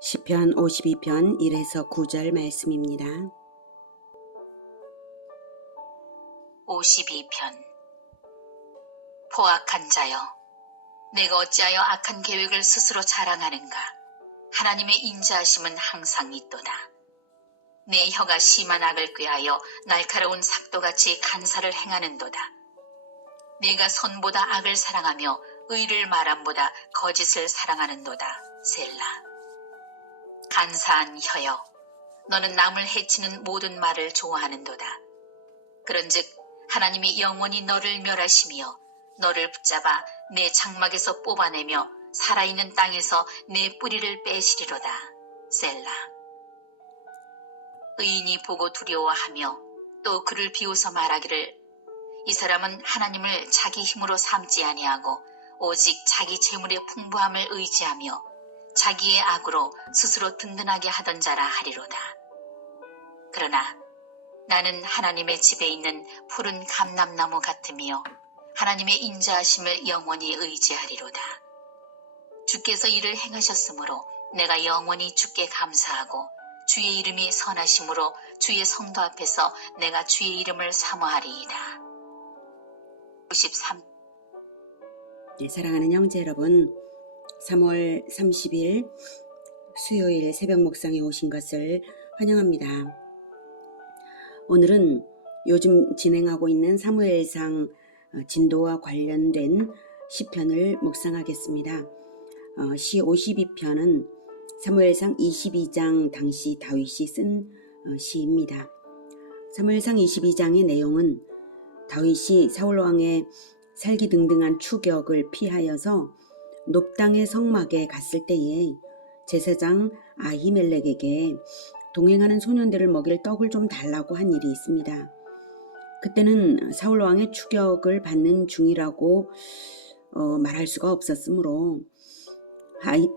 시편 52편 1에서 9절 말씀입니다. 52편. 포악한 자여, 내가 어찌하여 악한 계획을 스스로 자랑하는가. 하나님의 인자하심은 항상 있도다. 내 혀가 심한 악을 꾀하여 날카로운 삭도같이 간사를 행하는도다. 내가 선보다 악을 사랑하며 의를 말함보다 거짓을 사랑하는도다. 셀라. 간사한 혀여, 너는 남을 해치는 모든 말을 좋아하는도다. 그런즉 하나님이 영원히 너를 멸하시며 너를 붙잡아 내 장막에서 뽑아내며 살아있는 땅에서 내 뿌리를 빼시리로다. 셀라. 의인이 보고 두려워하며 또 그를 비웃어 말하기를, 이 사람은 하나님을 자기 힘으로 삼지 아니하고 오직 자기 재물의 풍부함을 의지하며 자기의 악으로 스스로 든든하게 하던 자라 하리로다. 그러나 나는 하나님의 집에 있는 푸른 감람나무 같으며 하나님의 인자하심을 영원히 의지하리로다. 주께서 이를 행하셨으므로 내가 영원히 주께 감사하고 주의 이름이 선하심으로 주의 성도 앞에서 내가 주의 이름을 사모하리이다. 93. 네, 사랑하는 형제 여러분, 3월 30일 수요일 새벽 목상에 오신 것을 환영합니다. 오늘은 요즘 진행하고 있는 사무엘상 진도와 관련된 시편을 묵상하겠습니다. 시 52편은 사무엘상 22장 당시 다윗이 쓴 시입니다. 사무엘상 22장의 내용은 다윗이 사울왕의 살기등등한 추격을 피하여서 높당의 성막에 갔을 때에 제사장 아히멜렉에게 동행하는 소년들을 먹일 떡을 좀 달라고 한 일이 있습니다. 그때는 사울왕의 추격을 받는 중이라고 말할 수가 없었으므로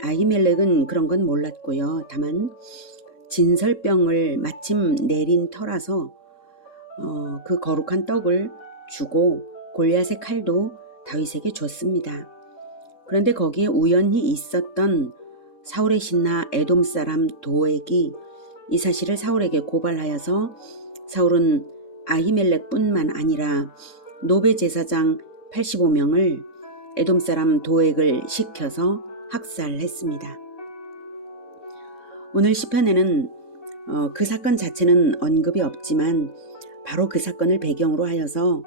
아히멜렉은 그런 건 몰랐고요. 다만 진설병을 마침 내린 터라서 그 거룩한 떡을 주고 골리앗의 칼도 다윗에게 줬습니다. 그런데 거기에 우연히 있었던 사울의 신하 에돔 사람 도액이 이 사실을 사울에게 고발하여서 사울은 아히멜렉뿐만 아니라 노베 제사장 85명을 에돔 사람 도액을 시켜서 학살했습니다. 오늘 시편에는 그 사건 자체는 언급이 없지만 바로 그 사건을 배경으로 하여서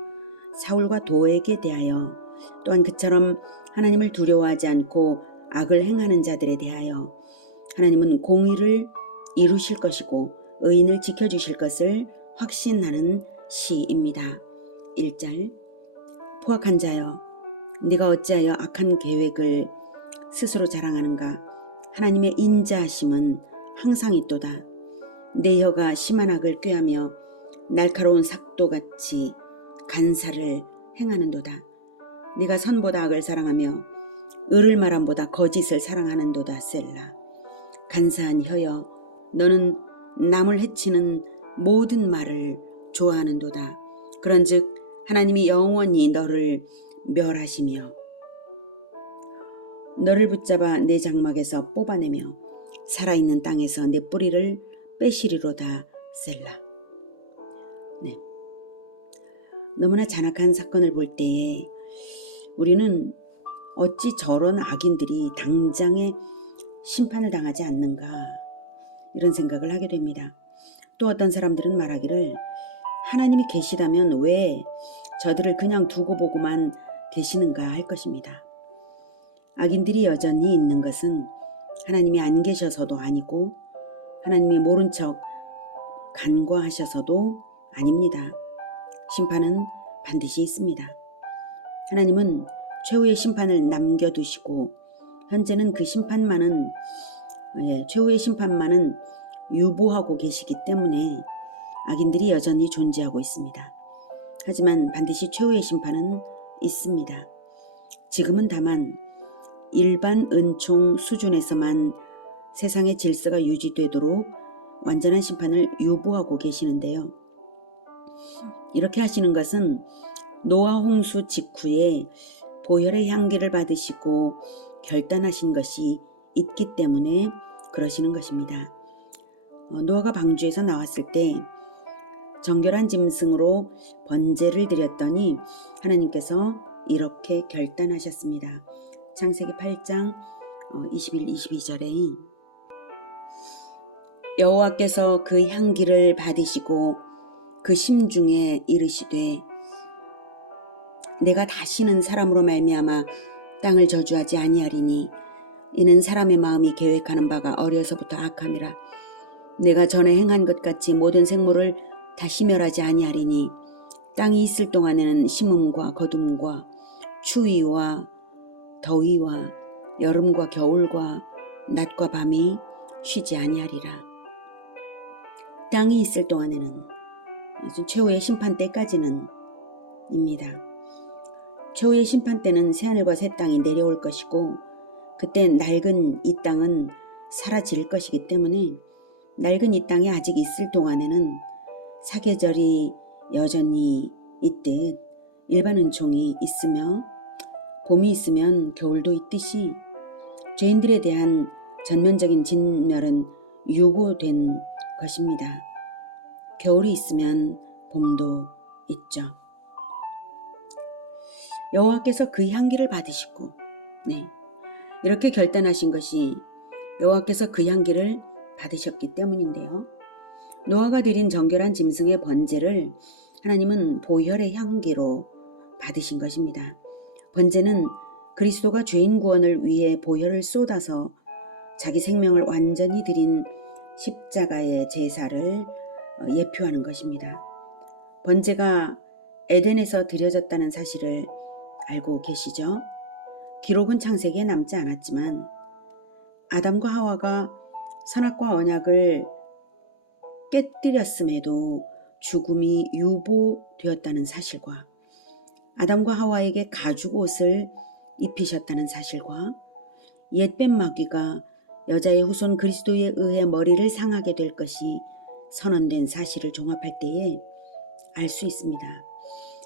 사울과 도액에 대하여 또한 그처럼 하나님을 두려워하지 않고 악을 행하는 자들에 대하여 하나님은 공의를 이루실 것이고 의인을 지켜주실 것을 확신하는 시입니다. 1절. 포악한 자여, 네가 어찌하여 악한 계획을 스스로 자랑하는가. 하나님의 인자하심은 항상 있도다. 내 혀가 심한 악을 꾀하며 날카로운 삭도같이 간사를 행하는도다. 네가 선보다 악을 사랑하며 의를 말함보다 거짓을 사랑하는도다. 셀라. 간사한 혀여, 너는 남을 해치는 모든 말을 좋아하는도다. 그런즉 하나님이 영원히 너를 멸하시며 너를 붙잡아 내 장막에서 뽑아내며 살아있는 땅에서 내 뿌리를 빼시리로다. 셀라. 네. 너무나 잔악한 사건을 볼 때에 우리는 어찌 저런 악인들이 당장에 심판을 당하지 않는가, 이런 생각을 하게 됩니다. 또 어떤 사람들은 말하기를, 하나님이 계시다면 왜 저들을 그냥 두고 보고만 계시는가 할 것입니다. 악인들이 여전히 있는 것은 하나님이 안 계셔서도 아니고 하나님이 모른 척 간과하셔서도 아닙니다. 심판은 반드시 있습니다. 하나님은 최후의 심판을 남겨두시고 현재는 그 심판만은 최후의 심판만은 유보하고 계시기 때문에 악인들이 여전히 존재하고 있습니다. 하지만 반드시 최후의 심판은 있습니다. 지금은 다만 일반 은총 수준에서만 세상의 질서가 유지되도록 완전한 심판을 유보하고 계시는데요. 이렇게 하시는 것은 노아 홍수 직후에 보혈의 향기를 받으시고 결단하신 것이 있기 때문에 그러시는 것입니다. 노아가 방주에서 나왔을 때 정결한 짐승으로 번제를 드렸더니 하나님께서 이렇게 결단하셨습니다. 창세기 8장 21, 22절에 여호와께서 그 향기를 받으시고 그 심중에 이르시되 내가 다시는 사람으로 말미암아 땅을 저주하지 아니하리니 이는 사람의 마음이 계획하는 바가 어려서부터 악함이라. 내가 전에 행한 것 같이 모든 생물을 다시 멸하지 아니하리니 땅이 있을 동안에는 심음과 거둠과 추위와 더위와 여름과 겨울과 낮과 밤이 쉬지 아니하리라. 땅이 있을 동안에는 최후의 심판 때까지는 입니다. 최후의 심판 때는 새하늘과 새 땅이 내려올 것이고 그때 낡은 이 땅은 사라질 것이기 때문에 낡은 이 땅이 아직 있을 동안에는 사계절이 여전히 있듯 일반 은총이 있으며 봄이 있으면 겨울도 있듯이 죄인들에 대한 전면적인 진멸은 유보된 것입니다. 겨울이 있으면 봄도 있죠. 여호와께서 그 향기를 받으시고 이렇게 결단하신 것이 여호와께서 그 향기를 받으셨기 때문인데요. 노아가 드린 정결한 짐승의 번제를 하나님은 보혈의 향기로 받으신 것입니다. 번제는 그리스도가 죄인 구원을 위해 보혈을 쏟아서 자기 생명을 완전히 드린 십자가의 제사를 예표하는 것입니다. 번제가 에덴에서 드려졌다는 사실을 알고 계시죠? 기록은 창세기에 남지 않았지만 아담과 하와가 선악과 언약을 깨뜨렸음에도 죽음이 유보되었다는 사실과 아담과 하와에게 가죽 옷을 입히셨다는 사실과 옛뱀 마귀가 여자의 후손 그리스도에 의해 머리를 상하게 될 것이 선언된 사실을 종합할 때에 알 수 있습니다.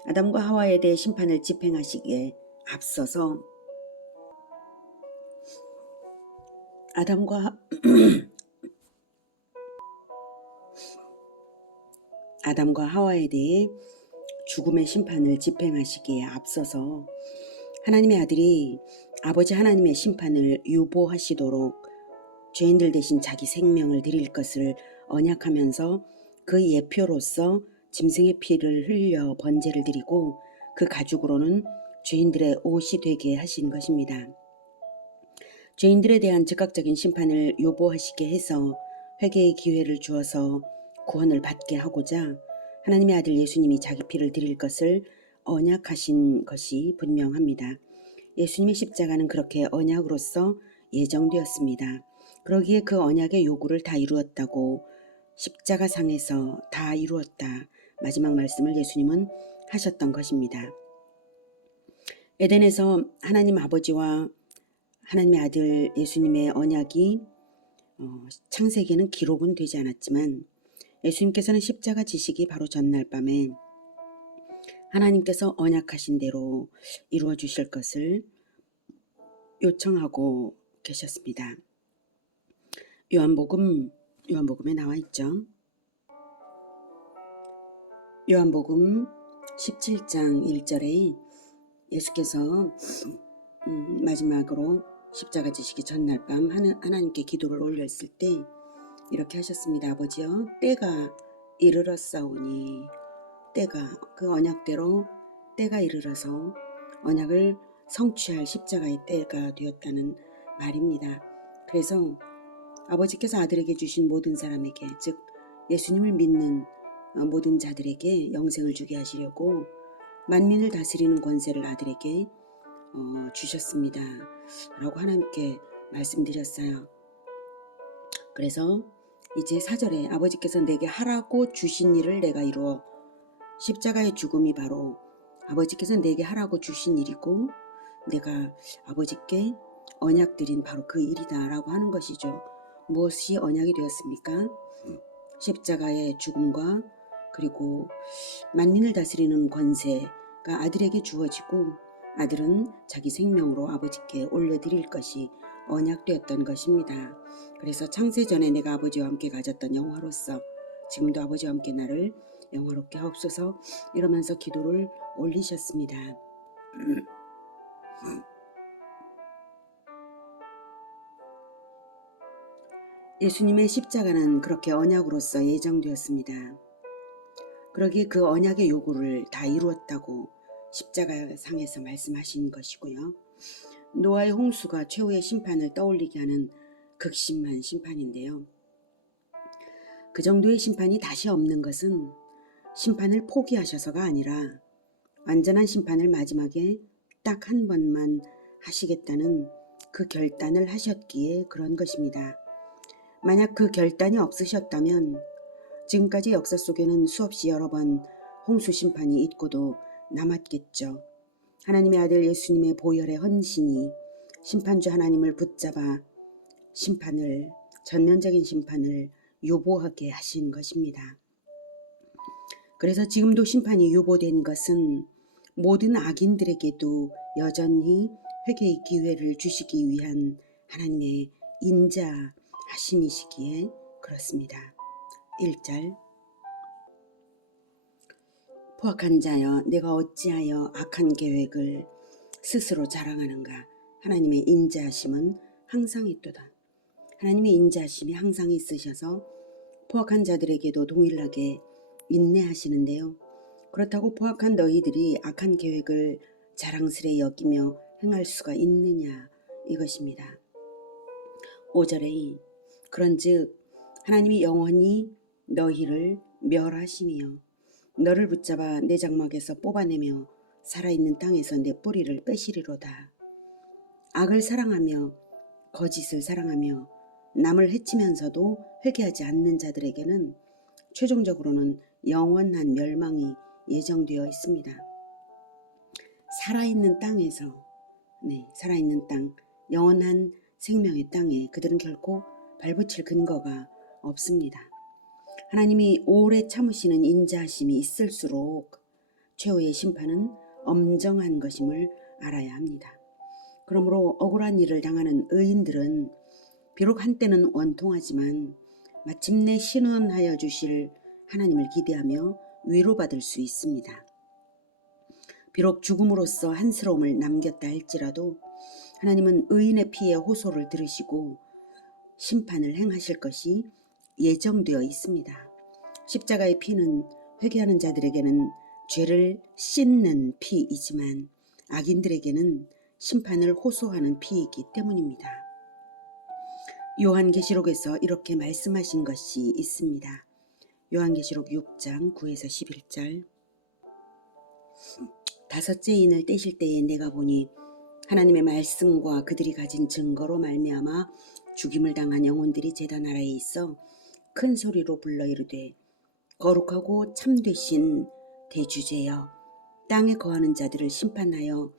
아담과 하와에 대해 심판을 집행하시기에 앞서서 아담과 하와에 대해 죽음의 심판을 집행하시기에 앞서서 하나님의 아들이 아버지 하나님의 심판을 유보하시도록 죄인들 대신 자기 생명을 드릴 것을 언약하면서 그 예표로서 짐승의 피를 흘려 번제를 드리고 그 가죽으로는 죄인들의 옷이 되게 하신 것입니다. 죄인들에 대한 즉각적인 심판을 요보하시게 해서 회개의 기회를 주어서 구원을 받게 하고자 하나님의 아들 예수님이 자기 피를 드릴 것을 언약하신 것이 분명합니다. 예수님의 십자가는 그렇게 언약으로서 예정되었습니다. 그러기에 그 언약의 요구를 다 이루었다고 십자가상에서 다 이루었다 마지막 말씀을 예수님은 하셨던 것입니다. 에덴에서 하나님 아버지와 하나님의 아들 예수님의 언약이 창세기에는 기록은 되지 않았지만 예수님께서는 십자가 지시기 바로 전날 밤에 하나님께서 언약하신 대로 이루어 주실 것을 요청하고 계셨습니다. 요한복음에 나와 있죠. 요한복음 17장 1절에 예수께서 마지막으로 십자가 지시기 전날 밤 하나님께 기도를 올렸을 때 이렇게 하셨습니다. 아버지여, 때가 이르렀사오니 그 언약대로 때가 이르러서 언약을 성취할 십자가의 때가 되었다는 말입니다. 그래서 아버지께서 아들에게 주신 모든 사람에게, 즉 예수님을 믿는 모든 자들에게 영생을 주게 하시려고 만민을 다스리는 권세를 아들에게 주셨습니다. 라고 하나님께 말씀드렸어요. 그래서 이제 4절에 아버지께서 내게 하라고 주신 일을 내가 이루어, 십자가의 죽음이 바로 아버지께서 내게 하라고 주신 일이고 내가 아버지께 언약 드린 바로 그 일이다 라고 하는 것이죠. 무엇이 언약이 되었습니까? 십자가의 죽음과 그리고 만민을 다스리는 권세가 아들에게 주어지고 아들은 자기 생명으로 아버지께 올려드릴 것이 언약되었던 것입니다. 그래서 창세전에 내가 아버지와 함께 가졌던 영화로서 지금도 아버지와 함께 나를 영화롭게 하옵소서 이러면서 기도를 올리셨습니다. 예수님의 십자가는 그렇게 언약으로서 예정되었습니다. 그러기에 그 언약의 요구를 다 이루었다고 십자가상에서 말씀하신 것이고요. 노아의 홍수가 최후의 심판을 떠올리게 하는 극심한 심판인데요. 그 정도의 심판이 다시 없는 것은 심판을 포기하셔서가 아니라 완전한 심판을 마지막에 딱 한 번만 하시겠다는 그 결단을 하셨기에 그런 것입니다. 만약 그 결단이 없으셨다면 지금까지 역사 속에는 수없이 여러 번 홍수 심판이 있고도 남았겠죠. 하나님의 아들 예수님의 보혈의 헌신이 심판주 하나님을 붙잡아 심판을, 전면적인 심판을 유보하게 하신 것입니다. 그래서 지금도 심판이 유보된 것은 모든 악인들에게도 여전히 회개의 기회를 주시기 위한 하나님의 인자하심이시기에 그렇습니다. 1절 포악한 자여 내가 어찌하여 악한 계획을 스스로 자랑하는가. 하나님의 인자하심은 항상 있도다. 하나님의 인자하심이 항상 있으셔서 포악한 자들에게도 동일하게 인내하시는데요. 그렇다고 포악한 너희들이 악한 계획을 자랑스레 여기며 행할 수가 있느냐 이것입니다. 5절에 그런즉 하나님이 영원히 너희를 멸하시며 너를 붙잡아 내 장막에서 뽑아내며 살아있는 땅에서 내 뿌리를 빼시리로다. 악을 사랑하며 거짓을 사랑하며 남을 해치면서도 회개하지 않는 자들에게는 최종적으로는 영원한 멸망이 예정되어 있습니다. 살아있는 땅에서 살아있는 땅, 영원한 생명의 땅에 그들은 결코 발붙일 근거가 없습니다. 하나님이 오래 참으시는 인자하심이 있을수록 최후의 심판은 엄정한 것임을 알아야 합니다. 그러므로 억울한 일을 당하는 의인들은 비록 한때는 원통하지만 마침내 신원하여 주실 하나님을 기대하며 위로받을 수 있습니다. 비록 죽음으로써 한스러움을 남겼다 할지라도 하나님은 의인의 피의 호소를 들으시고 심판을 행하실 것이 예정되어 있습니다. 십자가의 피는 회개하는 자들에게는 죄를 씻는 피이지만 악인들에게는 심판을 호소하는 피이기 때문입니다. 요한계시록에서 이렇게 말씀하신 것이 있습니다. 요한계시록 6장 9에서 11절 다섯째 인을 떼실 때에 내가 보니 하나님의 말씀과 그들이 가진 증거로 말미암아 죽임을 당한 영혼들이 제단 아래에 있어 큰 소리로 불러 이르되 거룩하고 참되신 대주제여 땅에 거하는 자들을 심판하여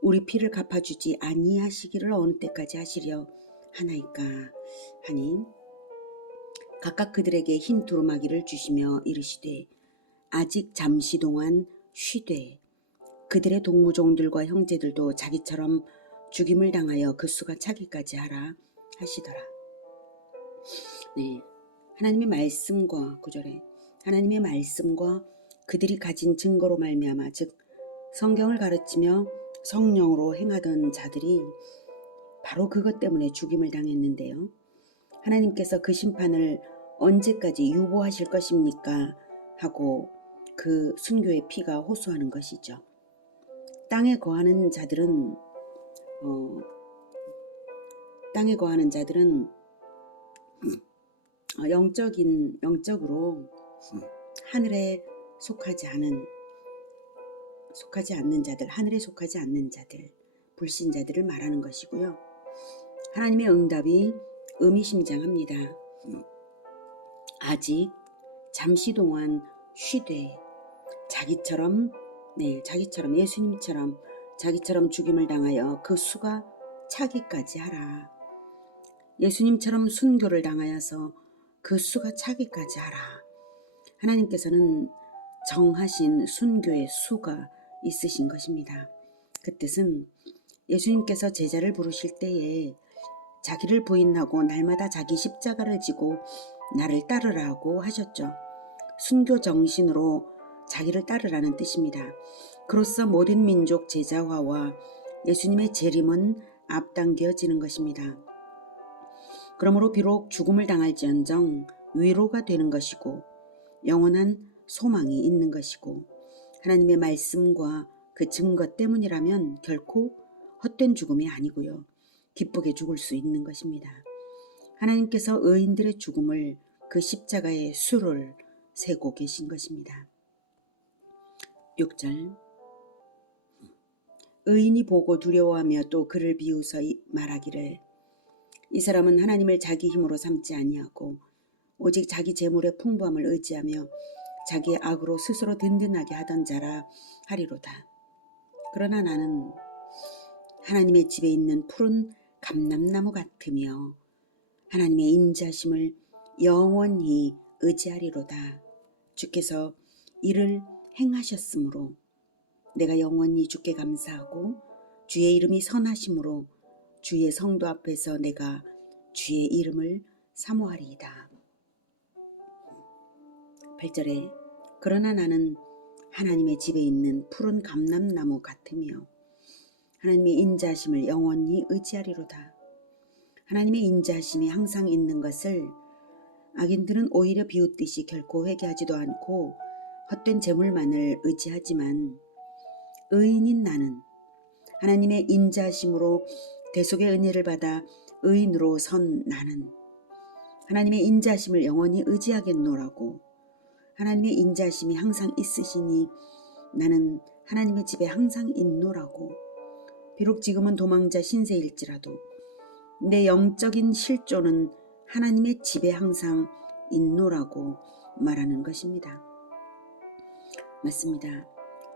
우리 피를 갚아주지 아니하시기를 어느 때까지 하시려 하나이까 하니 각각 그들에게 흰 두루마기를 주시며 이르시되 아직 잠시 동안 쉬되 그들의 동무종들과 형제들도 자기처럼 죽임을 당하여 그 수가 차기까지 하라 하시더라. 하나님의 말씀과 9절에 하나님의 말씀과 그들이 가진 증거로 말미암아 즉 성경을 가르치며 성령으로 행하던 자들이 바로 그것 때문에 죽임을 당했는데요. 하나님께서 그 심판을 언제까지 유보하실 것입니까? 하고 그 순교의 피가 호소하는 것이죠. 땅에 거하는 자들은 영적으로 하늘에 속하지 않는 자들, 하늘에 속하지 않는 자들, 불신자들을 말하는 것이고요. 하나님의 응답이 의미심장합니다. 아직 잠시 동안 쉬되 자기처럼 예수님처럼 자기처럼 죽임을 당하여 그 수가 차기까지 하라. 예수님처럼 순교를 당하여서 그 수가 차기까지 하라. 하나님께서는 정하신 순교의 수가 있으신 것입니다. 그 뜻은 예수님께서 제자를 부르실 때에 자기를 부인하고 날마다 자기 십자가를 지고 나를 따르라고 하셨죠. 순교 정신으로 자기를 따르라는 뜻입니다. 그로써 모든 민족 제자화와 예수님의 재림은 앞당겨지는 것입니다. 그러므로 비록 죽음을 당할지언정 위로가 되는 것이고 영원한 소망이 있는 것이고 하나님의 말씀과 그 증거 때문이라면 결코 헛된 죽음이 아니고요. 기쁘게 죽을 수 있는 것입니다. 하나님께서 의인들의 죽음을 그 십자가의 수를 세고 계신 것입니다. 6절 의인이 보고 두려워하며 또 그를 비웃어 말하기를 이 사람은 하나님을 자기 힘으로 삼지 아니하고 오직 자기 재물의 풍부함을 의지하며 자기의 악으로 스스로 든든하게 하던 자라 하리로다. 그러나 나는 하나님의 집에 있는 푸른 감람나무 같으며 하나님의 인자심을 영원히 의지하리로다. 주께서 이를 행하셨으므로 내가 영원히 주께 감사하고 주의 이름이 선하심으로 주의 성도 앞에서 내가 주의 이름을 사모하리이다. 8절에 그러나 나는 하나님의 집에 있는 푸른 감람나무 같으며 하나님의 인자심을 영원히 의지하리로다. 하나님의 인자심이 항상 있는 것을 악인들은 오히려 비웃듯이 결코 회개하지도 않고 헛된 재물만을 의지하지만 의인인 나는 하나님의 인자심으로 대속의 은혜를 받아 의인으로 선 나는 하나님의 인자심을 영원히 의지하겠노라고. 하나님의 인자심이 항상 있으시니 나는 하나님의 집에 항상 있노라고. 비록 지금은 도망자 신세일지라도 내 영적인 실존은 하나님의 집에 항상 있노라고 말하는 것입니다. 맞습니다.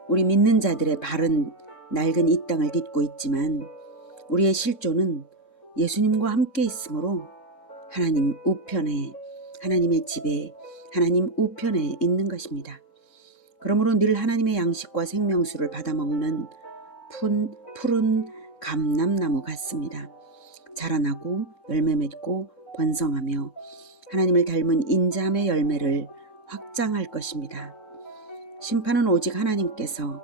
우리 믿는 자들의 발은 낡은 이 땅을 딛고 있지만 우리의 실존은 예수님과 함께 있으므로 하나님 우편에, 하나님의 집에, 하나님 우편에 있는 것입니다. 그러므로 늘 하나님의 양식과 생명수를 받아먹는 푸른 감람나무 같습니다. 자라나고 열매 맺고 번성하며 하나님을 닮은 인자함의 열매를 확장할 것입니다. 심판은 오직 하나님께서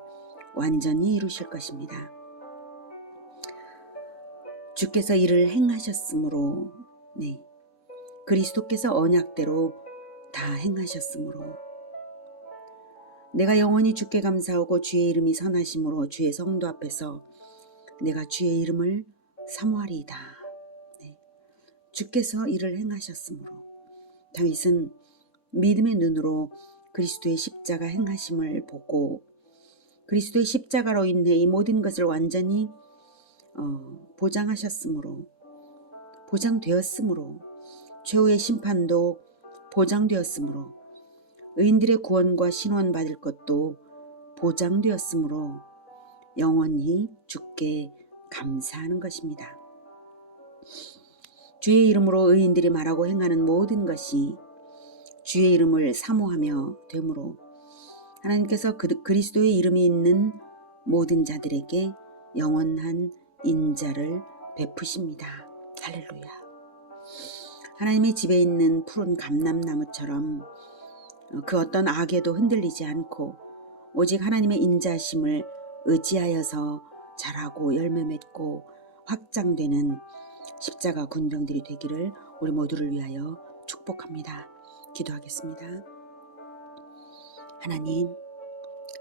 완전히 이루실 것입니다. 주께서 이를 행하셨으므로, 그리스도께서 언약대로 다 행하셨으므로 내가 영원히 주께 감사하고 주의 이름이 선하심으로 주의 성도 앞에서 내가 주의 이름을 사모하리이다. 주께서 이를 행하셨으므로 다윗은 믿음의 눈으로 그리스도의 십자가 행하심을 보고 그리스도의 십자가로 인해 이 모든 것을 완전히 보장되었으므로 최후의 심판도 보장되었으므로 의인들의 구원과 신원 받을 것도 보장되었으므로 영원히 주께 감사하는 것입니다. 주의 이름으로 의인들이 말하고 행하는 모든 것이 주의 이름을 사모하며 되므로 하나님께서 그리스도의 이름이 있는 모든 자들에게 영원한 인자를 베푸십니다. 할렐루야. 하나님의 집에 있는 푸른 감람나무처럼 그 어떤 악에도 흔들리지 않고 오직 하나님의 인자심을 의지하여서 자라고 열매 맺고 확장되는 십자가 군병들이 되기를 우리 모두를 위하여 축복합니다. 기도하겠습니다. 하나님,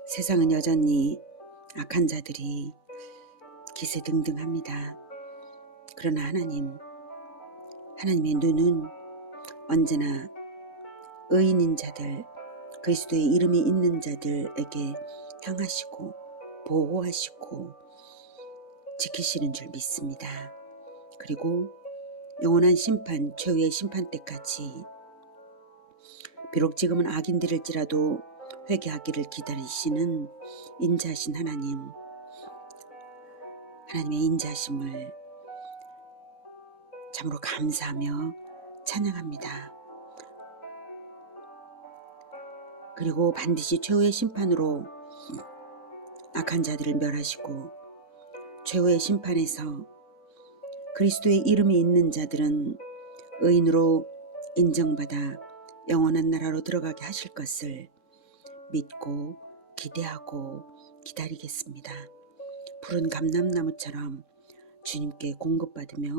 세상은 여전히 악한 자들이 기세등등합니다. 그러나 하나님의 눈은 언제나 의인인 자들, 그리스도의 이름이 있는 자들에게 향하시고 보호하시고 지키시는 줄 믿습니다. 그리고 영원한 심판, 최후의 심판 때까지 비록 지금은 악인들일지라도 회개하기를 기다리시는 인자하신 하나님의 인자심을 참으로 감사하며 찬양합니다. 그리고 반드시 최후의 심판으로 악한 자들을 멸하시고 최후의 심판에서 그리스도의 이름이 있는 자들은 의인으로 인정받아 영원한 나라로 들어가게 하실 것을 믿고 기대하고 기다리겠습니다. 푸른 감람나무처럼 주님께 공급받으며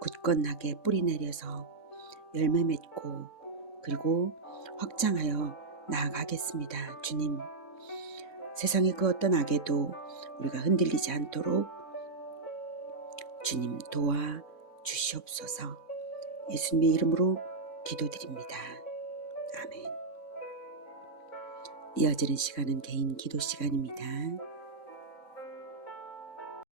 굳건하게 뿌리 내려서 열매 맺고 그리고 확장하여 나아가겠습니다. 주님, 세상의 그 어떤 악에도 우리가 흔들리지 않도록 주님 도와 주시옵소서. 예수님의 이름으로 기도드립니다. 아멘. 이어지는 시간은 개인 기도 시간입니다.